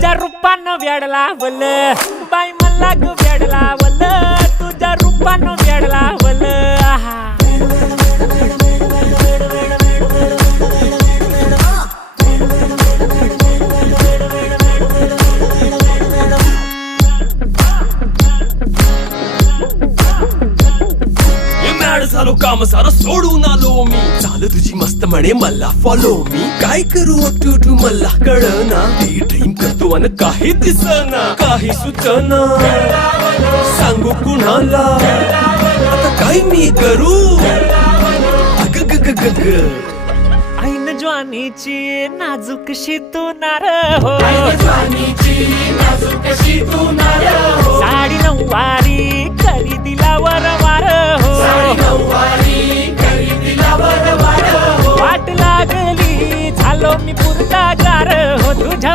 तुझ्या रूपानं वेड लावल बाई मला ग वेड लावल तुझ्या रूपानं वेड लावल झालो काम सारं सोडून आलो मी चाल तुझी मस्त म्हणे मला फॉलो मी काय करू टू मला कळना ती ड्रीम करतो अन काही दिसना काही सुचना सांगू कुणाला आता काय मी करू अग ग ग ग ग ऐन ज्वानीची नाजूकशी तू नार हो साडी नऊवारी करी दिला वरवार हो वाट लागली झालो मी पुरता गार हो तुझ्या